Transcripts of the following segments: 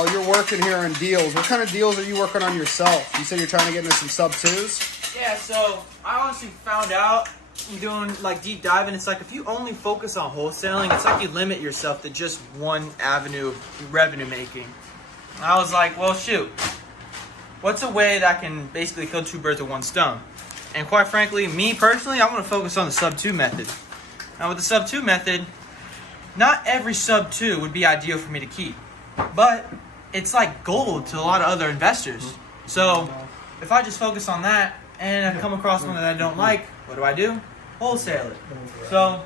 while you're working here on deals, what kind of deals are you working on yourself? You said you're trying to get into some sub-2s? Yeah, so I honestly found out doing like deep diving, it's like if you only focus on wholesaling, it's like you limit yourself to just one avenue of revenue making. And I was like, well, shoot, what's a way that can basically kill two birds with one stone? And quite frankly, me personally, I'm going to focus on the sub-2 method. Now with the sub-2 method, not every sub-2 would be ideal for me to keep, but it's like gold to a lot of other investors. So if I just focus on that and I come across one that I don't like, what do? Wholesale it. So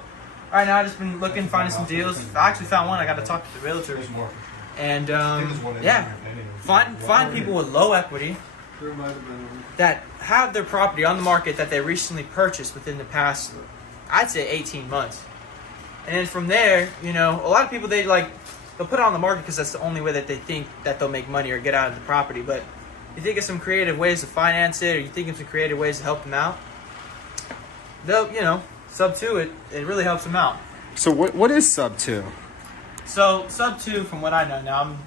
right now I've just been looking, finding some deals. If I actually found one, I got to talk to the realtor. And yeah, find people with low equity that have their property on the market that they recently purchased within the past, I'd say 18 months. And then from there, you know, a lot of people, they'll put it on the market because that's the only way that they think that they'll make money or get out of the property. But you think of some creative ways to finance it, or you think of some creative ways to help them out, they'll, you know, sub-2, it really helps them out. So what is sub-2? So sub-2, from what I know now, I'm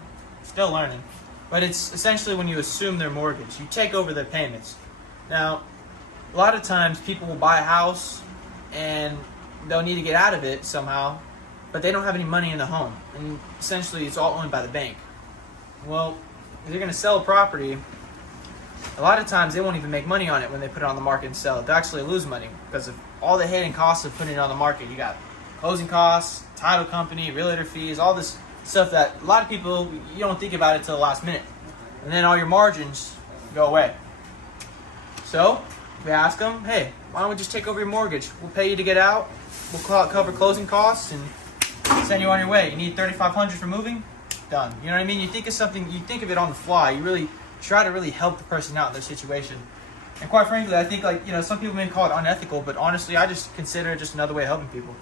still learning, but it's essentially when you assume their mortgage. You take over their payments. Now, a lot of times people will buy a house and they'll need to get out of it somehow, but they don't have any money in the home. And essentially it's all owned by the bank. Well, if they're going to sell a property, a lot of times they won't even make money on it when they put it on the market and sell it. They'll actually lose money because of all the hidden costs of putting it on the market. You got closing costs, title company, realtor fees, all this stuff that a lot of people, you don't think about it till the last minute. And then all your margins go away. So we ask them, hey, why don't we just take over your mortgage? We'll pay you to get out. We'll cover closing costs and send you on your way. You need $3,500 for moving? Done. You know what I mean? You think of something, you think of it on the fly. You really try to really help the person out in their situation. And quite frankly, I think, like, you know, some people may call it unethical, but honestly, I just consider it just another way of helping people.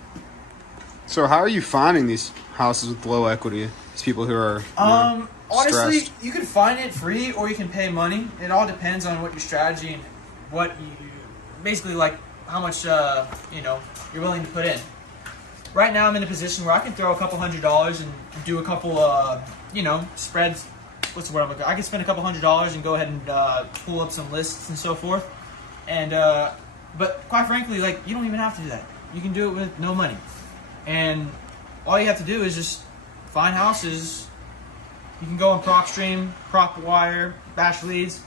So how are you finding these houses with low equity? These people who are honestly, stressed? You can find it free or you can pay money. It all depends on what your strategy and what you basically, like, how much you know, you're willing to put in. Right now, I'm in a position where I can throw a couple $100s and do a couple you know, spreads. What's the word I'm looking for? I can spend a couple $100s and go ahead and pull up some lists and so forth. And but quite frankly, like, you don't even have to do that. You can do it with no money. And all you have to do is just find houses. You can go on PropStream, PropWire, Bash Leads,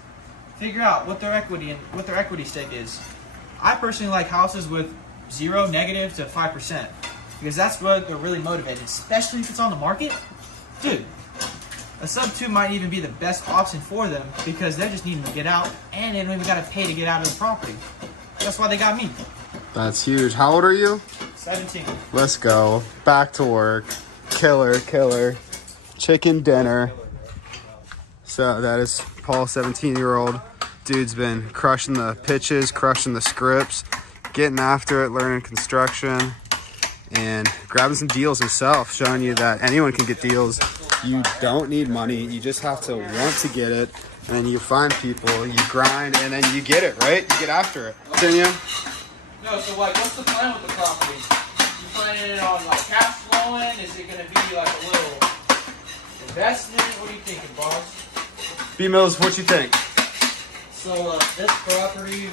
figure out what their equity and what their equity stake is. I personally like houses with 0, negative to 5%, because that's what they're really motivated, especially if it's on the market. Dude, a sub-2 might even be the best option for them because they're just needing to get out, and they don't even got to pay to get out of the property. That's why they got me. That's huge. How old are you? 17. Let's go. Back to work. Killer. Chicken dinner. So that is Paul, 17-year-old. Dude's been crushing the pitches, crushing the scripts, getting after it, learning construction, and grabbing some deals himself, showing you that anyone can get deals. You don't need money. You just have to want to get it. And then you find people, you grind, and then you get it, right? You get after it. Continue. No, so like, what's the plan with the property? You planning it on like cash flowing? Is it going to be like a little investment? What are you thinking, boss? B Mills, what you think? So this property,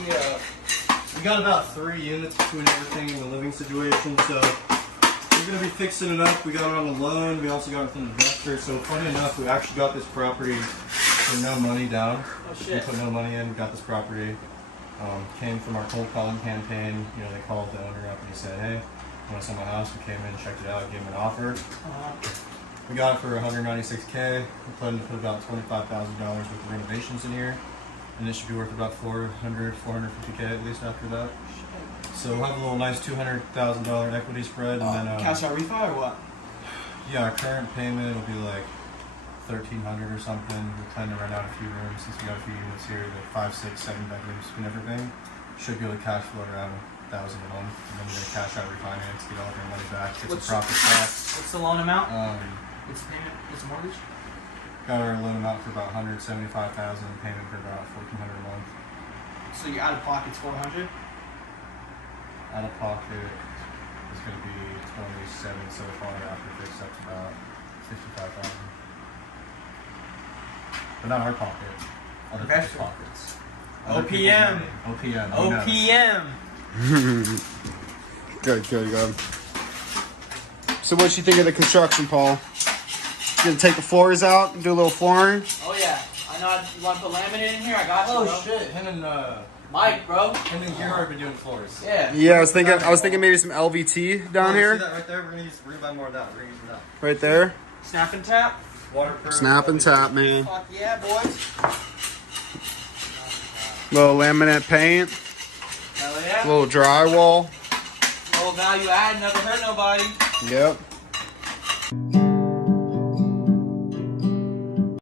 we got about 3 units between everything in the living situation. So we're going to be fixing it up. We got it on a loan. We also got it from an investor. So funny enough, we actually got this property for no money down. Oh, shit. We put no money in. We got this property. Came from our cold calling campaign. You know, they called the owner up and he said, hey, I want to sell my house. We came in, checked it out, gave him an offer. We got it for $196K. We plan to put about $25,000 worth of renovations in here. And it should be worth about $450K at least after that. So we'll have a little nice $200,000 equity spread. And then Cash out refi or what? Yeah, our current payment will be like $1,300 or something. We plan to rent out a few rooms since we got a few units here, the 5, 6, 7 bedrooms and everything. Should be able to cash flow around $1,000 a month, and then we're gonna cash out, refinance, get all of our money back, get some profit back. What's the loan amount? What's the payment? What's the mortgage? Got our loan amount for about $175,000, payment for about $1,400 a month. So your out of pocket's $400. Out of pocket is gonna be 27 so far. After fixed up's about $55,000. but not our pocket. Other people's Professional. pockets. Other people's OPM. money. OPM. He knows. OPM. Good. So what you think of the construction, Paul? Gonna take the floors out and do a little flooring? Oh yeah. I know you want to put laminate in here? I got you, bro. Oh shit! Him and Mike, bro. Giro have been doing floors. Yeah. Yeah, I was thinking maybe some LVT down See here. that right there? We're gonna buy more of that. We're gonna use that. Right there. Snap and tap. Waterproof. Snap and tap, man. Fuck yeah, boys. Little laminate paint. Hell yeah. Little drywall. Little value add, never hurt nobody. Yep.